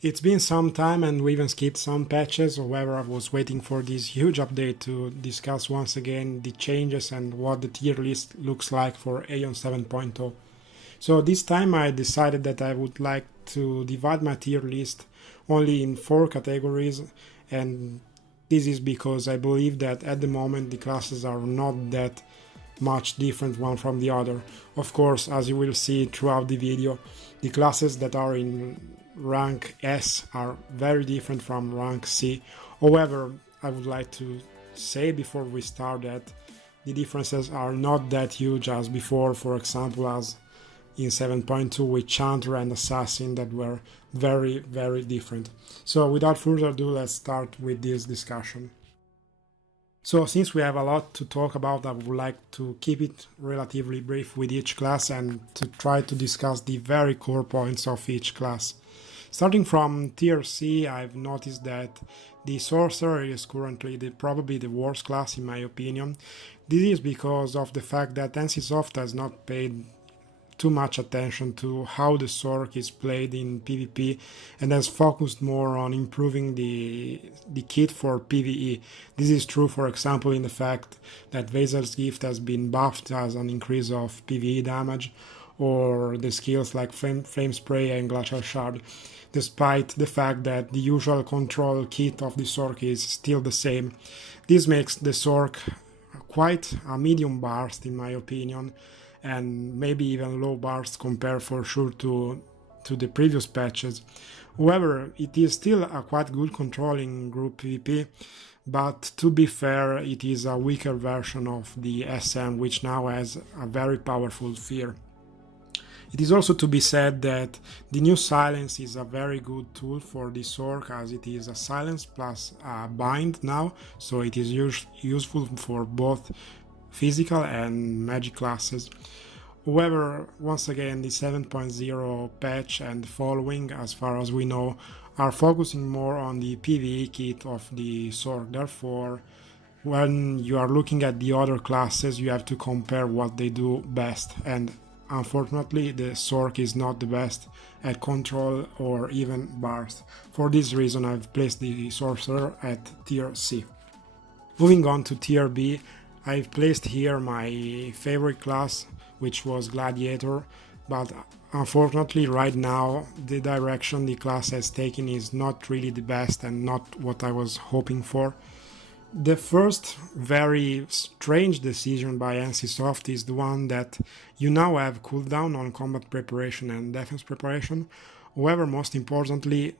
It's been some time and we even skipped some patches, however I was waiting for this huge update to discuss once again the changes and what the tier list looks like for Aion 7.0. So this time I decided that I would like to divide my tier list only in 4 categories, and this is because I believe that at the moment the classes are not that much different one from the other. Of course, as you will see throughout the video, the classes that are in rank S are very different from rank C. However, I would like to say before we start that the differences are not that huge as before, for example as in 7.2 with Chanter and Assassin that were very different. So without further ado, let's start with this discussion. So since we have a lot to talk about, I would like to keep it relatively brief with each class and to try to discuss the very core points of each class. Starting from tier C, I've noticed that the Sorcerer is currently probably the worst class in my opinion. This is because of the fact that NCSoft has not paid too much attention to how the Sorc is played in PvP and has focused more on improving the kit for PvE. This is true, for example, in the fact that Vasal's Gift has been buffed as an increase of PvE damage, or the skills like Flame Spray and Glacial Shard, despite the fact that the usual control kit of the Sorc is still the same. This makes the Sorc quite a medium burst in my opinion, and maybe even low burst compared for sure to the previous patches. However, it is still a quite good control in group PvP, but to be fair, it is a weaker version of the SM, which now has a very powerful fear. It is also to be said that the new silence is a very good tool for the Sorc, as it is a silence plus a bind now, so it is useful for both physical and magic classes. However, once again, the 7.0 patch and following, as far as we know, are focusing more on the PvE kit of the Sorc. Therefore, when you are looking at the other classes, you have to compare what they do best, and unfortunately the Sorc is not the best at control or even burst. For this reason, I've placed the Sorcerer at tier C. Moving on to tier B, I've placed here my favorite class, which was Gladiator, but unfortunately right now the direction the class has taken is not really the best and not what I was hoping for. The first very strange decision by NCSoft is the one that you now have cooldown on combat preparation and defense preparation. However, most importantly,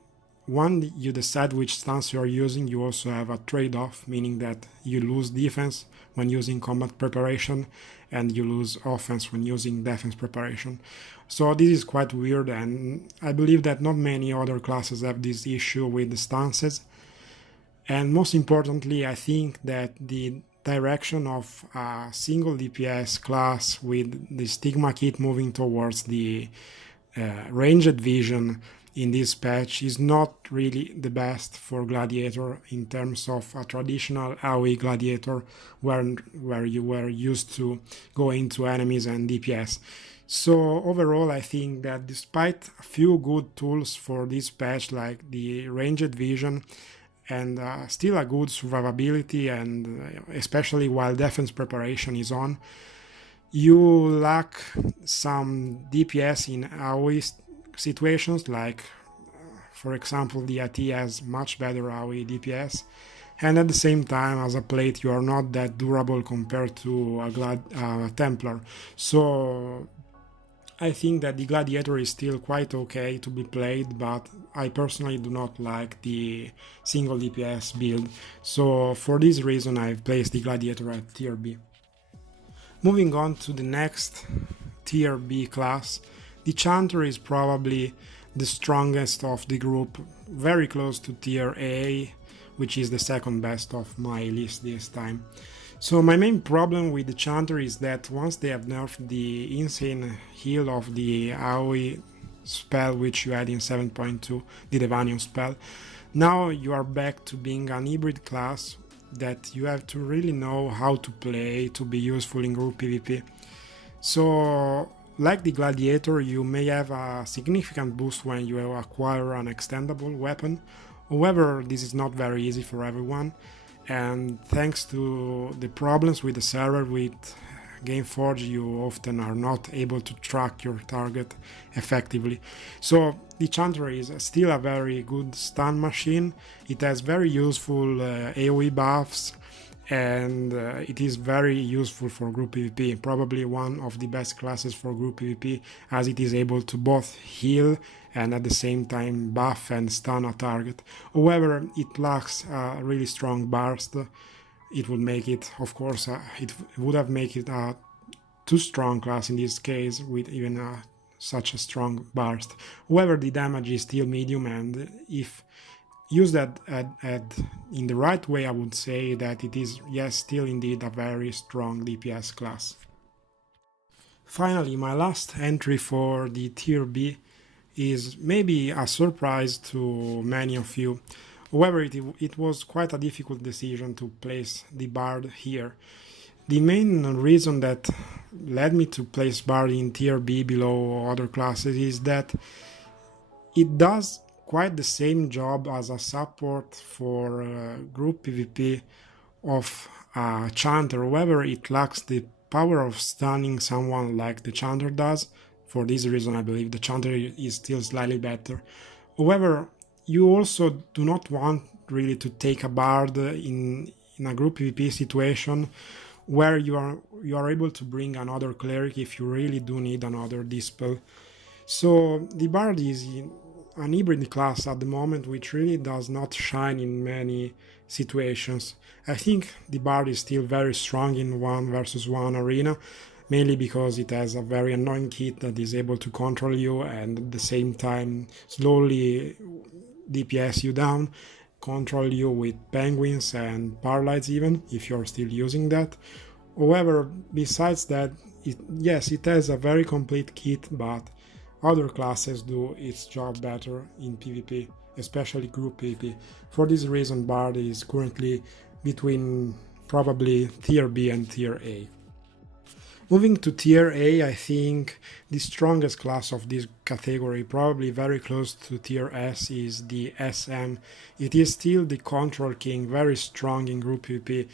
when you decide which stance you are using, you also have a trade-off, meaning that you lose defense when using combat preparation and you lose offense when using defense preparation. So this is quite weird, and I believe that not many other classes have this issue with the stances. And most importantly, I think that the direction of a single DPS class with the Stigma kit moving towards the ranged vision in this patch is not really the best for Gladiator in terms of a traditional AoE Gladiator where you were used to go into enemies and DPS. So overall, I think that despite a few good tools for this patch like the ranged vision and still a good survivability, and especially while defense preparation is on, you lack some DPS in AoE situations, like for example the AT has much better AoE DPS, and at the same time as a plate you are not that durable compared to a Templar. So I think that the Gladiator is still quite okay to be played, but I personally do not like the single DPS build, so for this reason I've placed the Gladiator at tier B. Moving on to the next tier B class, the Chanter is probably the strongest of the group, very close to tier A, which is the second best of my list this time. So my main problem with the Chanter is that once they have nerfed the insane heal of the AoE spell which you had in 7.2, the Devanium spell, now you are back to being an hybrid class that you have to really know how to play to be useful in group PvP. So like the Gladiator, you may have a significant boost when you acquire an extendable weapon. However, this is not very easy for everyone, and thanks to the problems with the server with Gameforge, you often are not able to track your target effectively. So the Chanter is still a very good stun machine. It has very useful AoE buffs, and it is very useful for group PvP. Probably one of the best classes for group PvP, as it is able to both heal and at the same time buff and stun a target. However, it lacks a really strong burst. It would make it, of course, it would have made it a too strong class in this case with even such a strong burst. However, the damage is still medium, and if used in the right way, I would say that it is, yes, still indeed a very strong DPS class. Finally, my last entry for the tier B is maybe a surprise to many of you. However, it was quite a difficult decision to place the Bard here. The main reason that led me to place Bard in tier B below other classes is that it does quite the same job as a support for group PvP of Chanter. However, it lacks the power of stunning someone like the Chanter does. For this reason, I believe the Chanter is still slightly better. However, you also do not want really to take a Bard in a group PvP situation where you are able to bring another Cleric if you really do need another Dispel. So the Bard is an hybrid class at the moment, which really does not shine in many situations. I think the Bard is still very strong in 1 versus 1 arena, mainly because it has a very annoying kit that is able to control you and at the same time slowly DPS you down, control you with penguins and paralyze even, if you're still using that. However, besides that, yes, it has a very complete kit, but other classes do its job better in PvP, especially group PvP. For this reason, Bard is currently between probably tier B and tier A. Moving to tier A, I think the strongest class of this category, probably very close to tier S, is the SM. It is still the control king, very strong in group PvP.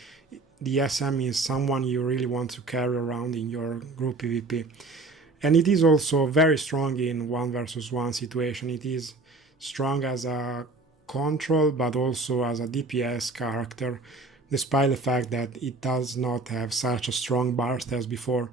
The SM is someone you really want to carry around in your group PvP. And it is also very strong in 1 versus 1 situation. It is strong as a control, but also as a DPS character, despite the fact that it does not have such a strong burst as before.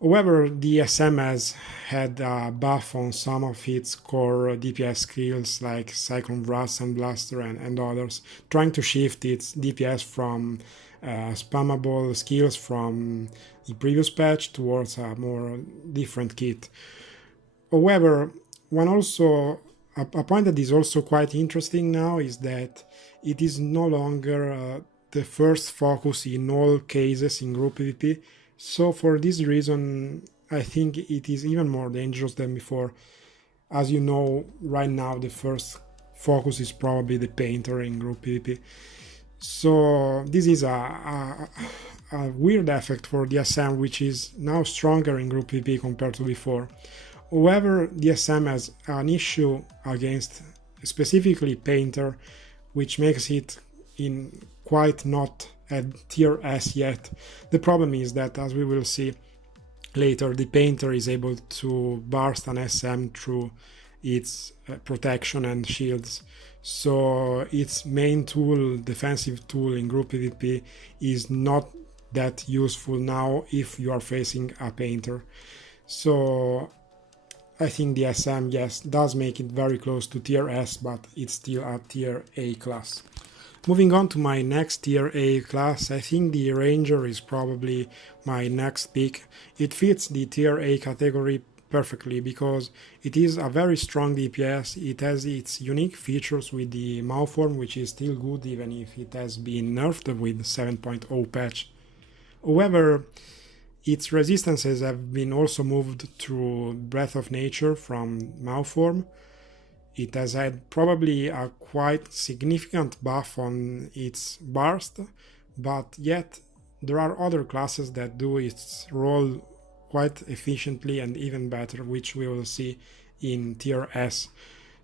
However, the SM has had a buff on some of its core DPS skills like Cyclone Blast and Blaster and others, trying to shift its DPS from spammable skills from the previous patch towards a more different kit. However, a point that is also quite interesting now is that it is no longer the first focus in all cases in group PvP. So for this reason, I think it is even more dangerous than before. As you know, right now the first focus is probably the Painter in group PvP. So this is a weird effect for the SM, which is now stronger in group PvP compared to before. However, the SM has an issue against specifically Painter, which makes it in quite not at tier S yet. The problem is that, as we will see later, the Painter is able to burst an SM through its protection and shields. So its main tool, defensive tool in group PvP, is not that useful now if you are facing a Painter. So I think the SM, yes, does make it very close to tier S, but it's still a tier A class. Moving on to my next tier A class, I think the Ranger is probably my next pick. It fits the tier A category perfectly because it is a very strong DPS. It has its unique features with the Malform, which is still good even if it has been nerfed with 7.0 patch. However, its resistances have been also moved through Breath of Nature from Malform. It has had probably a quite significant buff on its burst, but yet there are other classes that do its role quite efficiently and even better, which we will see in tier S.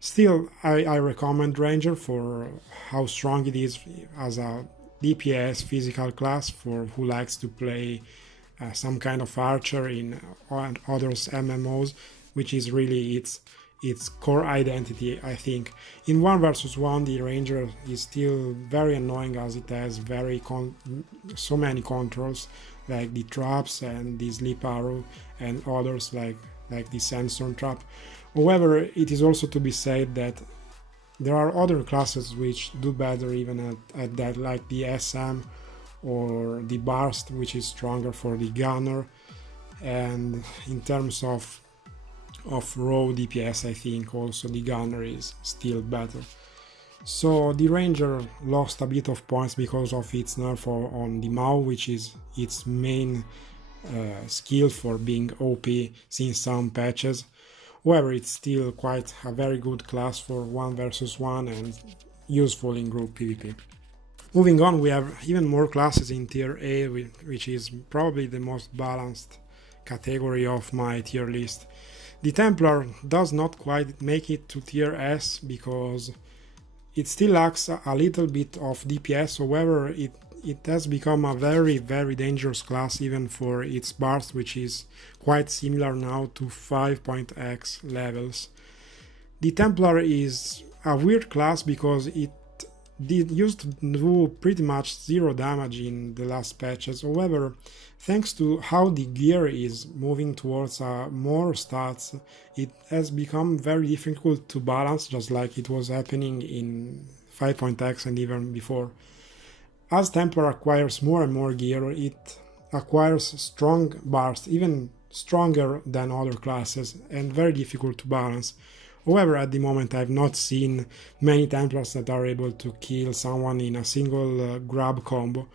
Still, I recommend Ranger for how strong it is as a DPS physical class for who likes to play some kind of archer in others MMOs, which is really its core identity, I think. In 1 versus 1, the Ranger is still very annoying as it has so many controls, like the traps and the sleep arrow and others like the sandstorm trap. However, it is also to be said that there are other classes which do better even at that, like the SM or the Burst, which is stronger for the Gunner. And in terms of raw DPS, I think also the Gunner is still better. So the Ranger lost a bit of points because of its nerf on the Mao, which is its main skill for being OP since some patches. However, it's still quite a very good class for 1 versus 1 and useful in group PvP. Moving on, we have even more classes in tier A, which is probably the most balanced category of my tier list. The Templar does not quite make it to tier S because it still lacks a little bit of DPS. However, it has become a very, very dangerous class even for its burst, which is quite similar now to 5.x levels. The Templar is a weird class because it used to do pretty much 0 damage in the last patches. However, thanks to how the gear is moving towards more stats, it has become very difficult to balance, just like it was happening in 5.x and even before. As Templar acquires more and more gear, it acquires strong burst, even stronger than other classes, and very difficult to balance. However, at the moment I've not seen many Templars that are able to kill someone in a single grab combo.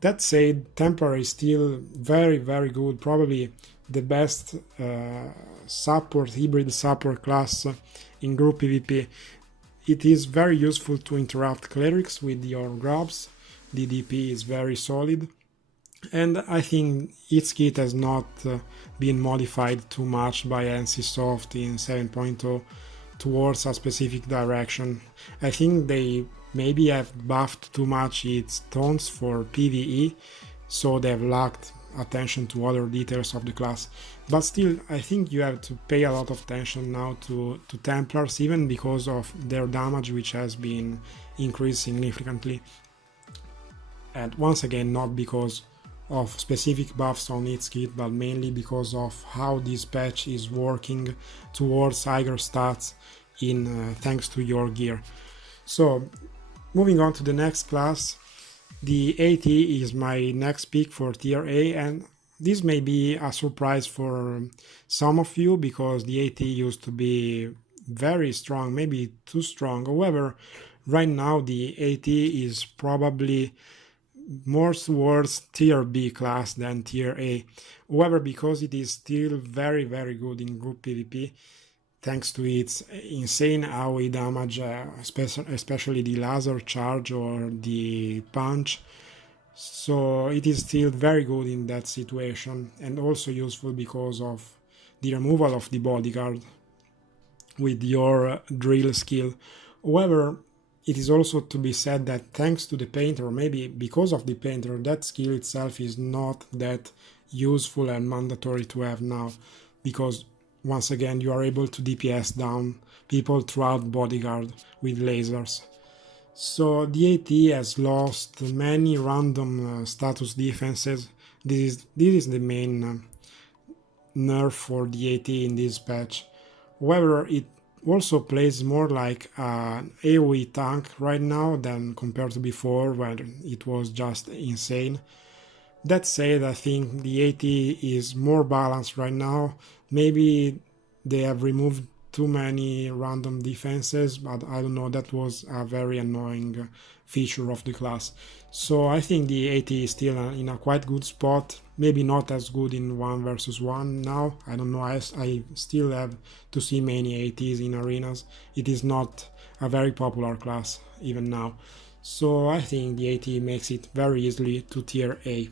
That said, Templar is still very, very good, probably the best hybrid support class in group PvP. It is very useful to interrupt clerics with your grabs. The DP is very solid, and I think its kit has not been modified too much by NCSoft in 7.0 towards a specific direction. I think they maybe have buffed too much its taunts for PvE, so they've lacked attention to other details of the class. But still, I think you have to pay a lot of attention now to Templars, even because of their damage, which has been increased significantly. And once again, not because of specific buffs on its kit, but mainly because of how this patch is working towards higher stats thanks to your gear. So, moving on to the next class, the AT is my next pick for tier A, and this may be a surprise for some of you because the AT used to be very strong, maybe too strong. However, right now the AT is probably more towards tier B class than tier A. However, because it is still very, very good in group PvP, thanks to its insane AoE damage, especially the laser charge or the punch. So it is still very good in that situation, and also useful because of the removal of the bodyguard with your drill skill. However, it is also to be said that thanks to the painter, or maybe because of the painter, that skill itself is not that useful and mandatory to have now, because once again you are able to DPS down people throughout bodyguard with lasers. So the AT has lost many random status defenses. This is the main nerf for the AT in this patch. However, it also plays more like an AoE tank right now than compared to before, when it was just insane. That said, I think the AT is more balanced right now. Maybe they have removed too many random defenses, but I don't know, that was a very annoying feature of the class. So I think the AT is still in a quite good spot, maybe not as good in 1 versus 1 now. I don't know, I still have to see many ATs in arenas. It is not a very popular class even now. So I think the AT makes it very easily to tier A.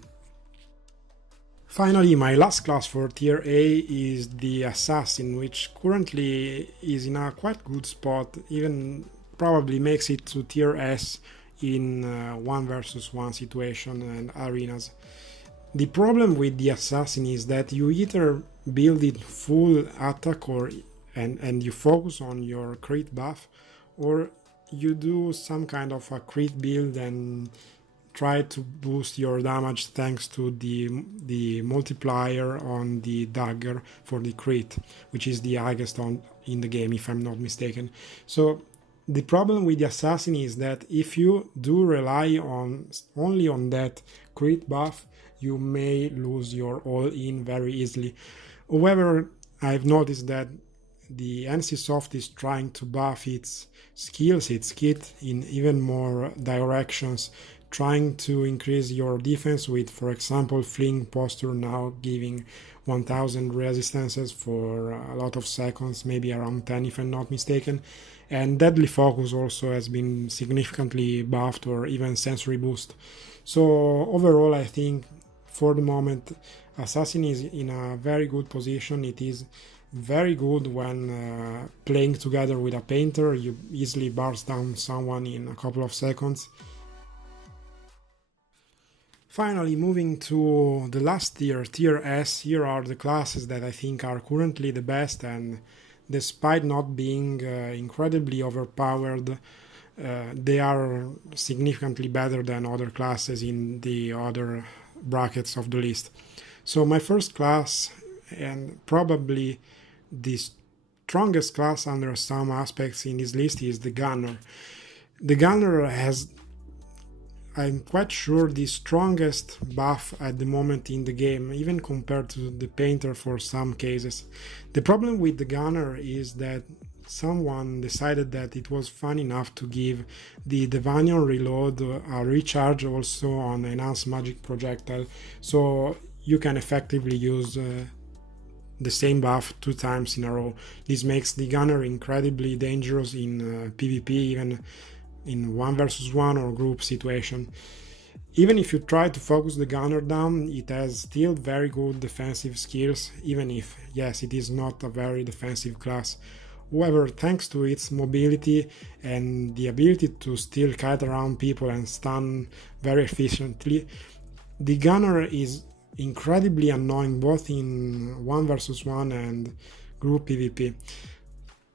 Finally, my last class for tier A is the Assassin, which currently is in a quite good spot, even probably makes it to tier S in 1 versus 1 situation and arenas. The problem with the Assassin is that you either build it full attack and you focus on your crit buff, or you do some kind of a crit build and try to boost your damage thanks to the multiplier on the dagger for the crit, which is the highest in the game, if I'm not mistaken. So the problem with the Assassin is that if you do rely only on that crit buff, you may lose your all-in very easily. However, I've noticed that the NCSoft is trying to buff its skills, its kit, in even more directions, trying to increase your defense with, for example, Fling Posture now giving 1000 resistances for a lot of seconds, maybe around 10 if I'm not mistaken. And Deadly Focus also has been significantly buffed, or even Sensory Boost. So overall, I think for the moment Assassin is in a very good position. It is very good when playing together with a painter. You easily burst down someone in a couple of seconds. Finally, moving to the last tier, tier S, here are the classes that I think are currently the best, and despite not being incredibly overpowered, they are significantly better than other classes in the other brackets of the list. So my first class, and probably the strongest class under some aspects in this list, is the Gunner. The Gunner has, I'm quite sure, the strongest buff at the moment in the game, even compared to the Painter for some cases. The problem with the Gunner is that someone decided that it was fun enough to give the Devanion Reload a recharge also on Enhanced Magic Projectile, so you can effectively use the same buff 2 times in a row. This makes the Gunner incredibly dangerous in PvP, even in 1 versus 1 or group situation. Even if you try to focus the Gunner down, it has still very good defensive skills, even if, yes, it is not a very defensive class. However, thanks to its mobility and the ability to still kite around people and stun very efficiently, the Gunner is incredibly annoying both in 1 versus 1 and group PvP.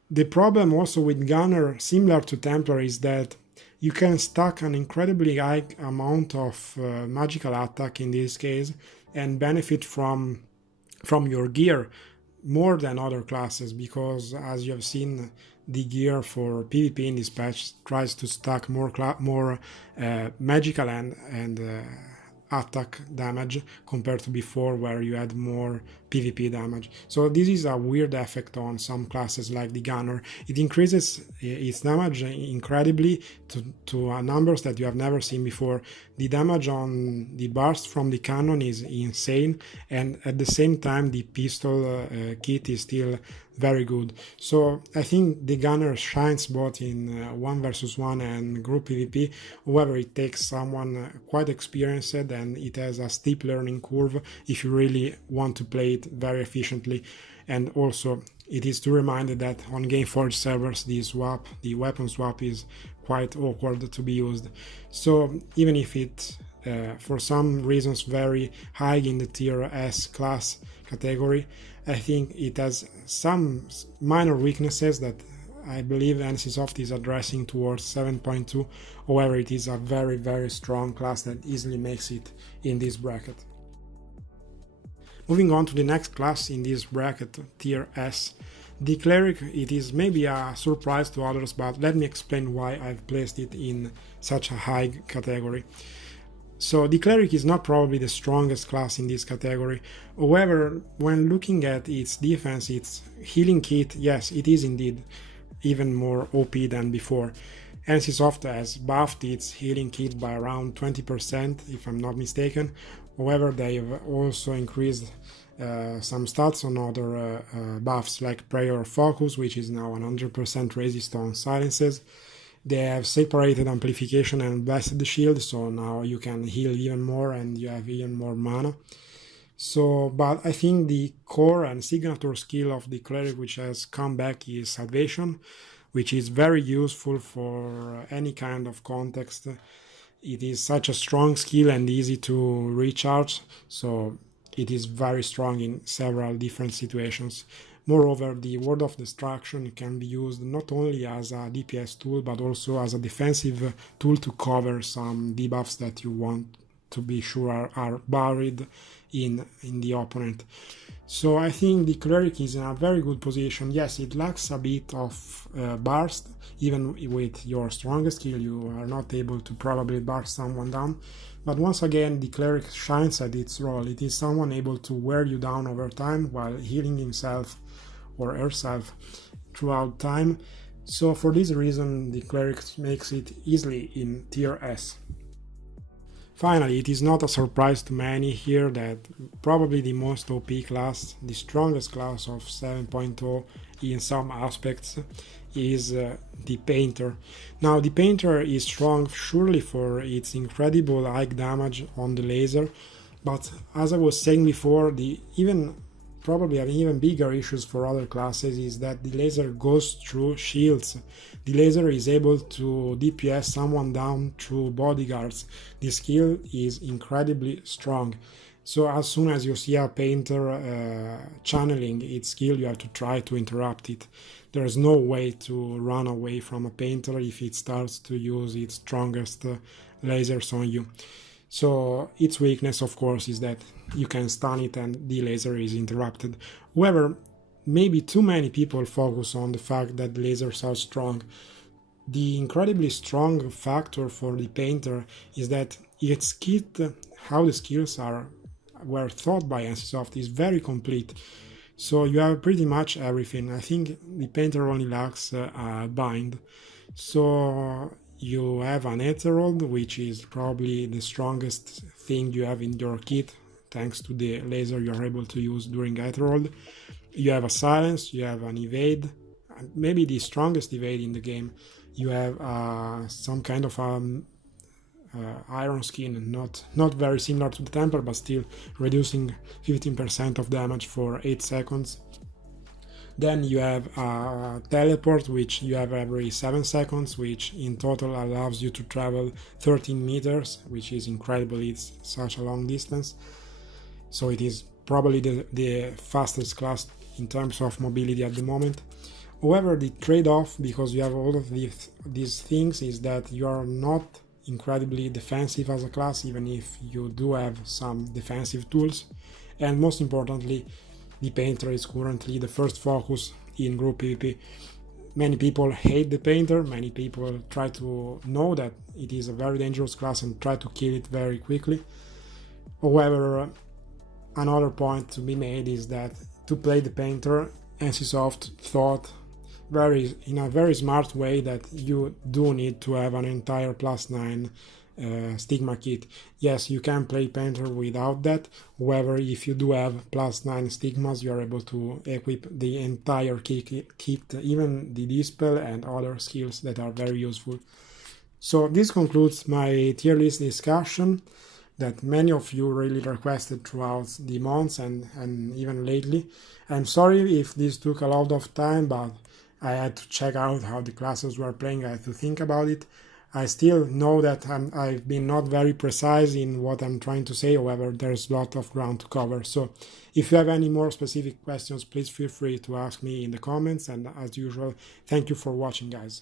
The problem also with Gunner, similar to Templar, is that you can stack an incredibly high amount of magical attack in this case and benefit from your gear more than other classes, because as you have seen, the gear for PvP in this patch tries to stack more magical and attack damage compared to before, where you had more PvP damage. So this is a weird effect on some classes like the Gunner. It increases its damage incredibly to numbers that you have never seen before. The damage on the burst from the cannon is insane, and at the same time the pistol kit is still very good. So I think the Gunner shines both in 1 versus 1 and group PvP. However, it takes someone quite experienced, and it has a steep learning curve if you really want to play it very efficiently. And also, it is to remind that on Gameforge servers, the weapon swap is quite awkward to be used. So even if it for some reasons very high in the tier S class category, I think it has some minor weaknesses that I believe NCSoft is addressing towards 7.2. However, it is a very, very strong class that easily makes it in this bracket. Moving on to the next class in this bracket, tier S, the Cleric. It is maybe a surprise to others, but let me explain why I've placed it in such a high category. So the Cleric is not probably the strongest class in this category. However, when looking at its defense, its healing kit, yes, it is indeed even more OP than before. NCSoft has buffed its healing kit by around 20%, if I'm not mistaken. However, they've also increased some stats on other buffs, like Prayer Focus, which is now 100% resist on silences. They have separated Amplification and Blessed Shield, so now you can heal even more and you have even more mana. So, but I think the core and signature skill of the Cleric which has come back is Salvation, which is very useful for any kind of context. It is such a strong skill and easy to recharge, so it is very strong in several different situations. Moreover, the Word of Destruction can be used not only as a DPS tool but also as a defensive tool to cover some debuffs that you want to be sure are buried in the opponent. So I think the Cleric is in a very good position. Yes, it lacks a bit of burst. Even with your strongest skill, you are not able to probably burst someone down. But once again, the Cleric shines at its role. It is someone able to wear you down over time while healing himself or herself throughout time. So for this reason, the Cleric makes it easily in tier S. Finally, it is not a surprise to many here that probably the most OP class, the strongest class of 7.0 in some aspects, is the Painter. Now, the Painter is strong surely for its incredible high damage on the laser, but as I was saying before, probably having even bigger issues for other classes is that the laser goes through shields. The laser is able to DPS someone down through bodyguards. The skill is incredibly strong. So as soon as you see a painter channeling its skill, you have to try to interrupt it. There is no way to run away from a painter if it starts to use its strongest lasers on you. So its weakness, of course, is that you can stun it and the laser is interrupted. However, maybe too many people focus on the fact that lasers are strong. The incredibly strong factor for the Painter is that its kit, how the skills were thought by NCSoft, is very complete. So you have pretty much everything. I think the Painter only lacks a bind. So you have an Herald, which is probably the strongest thing you have in your kit, thanks to the laser you are able to use during Herald. You have a Silence, you have an Evade, maybe the strongest Evade in the game. You have some kind of Iron Skin, not very similar to the Templar, but still reducing 15% of damage for 8 seconds. Then you have a Teleport, which you have every 7 seconds, which in total allows you to travel 13 meters, which is incredible. It's such a long distance. So it is probably the fastest class in terms of mobility at the moment. However, the trade-off, because you have all of these things, is that you are not incredibly defensive as a class, even if you do have some defensive tools. And most importantly, the Painter is currently the first focus in group PvP. Many people hate the Painter, many people try to know that it is a very dangerous class and try to kill it very quickly. However, another point to be made is that to play the Painter, NCSoft thought in a very smart way that you do need to have an entire +9 Stigma kit. Yes, you can play Painter without that. However, if you do have +9 Stigmas, you are able to equip the entire kit, even the Dispel and other skills that are very useful. So this concludes my tier list discussion that many of you really requested throughout the months and even lately. I'm sorry if this took a lot of time, but I had to check out how the classes were playing. I had to think about it. I still know that I've been not very precise in what I'm trying to say. However, there's a lot of ground to cover. So if you have any more specific questions, please feel free to ask me in the comments. And as usual, thank you for watching, guys.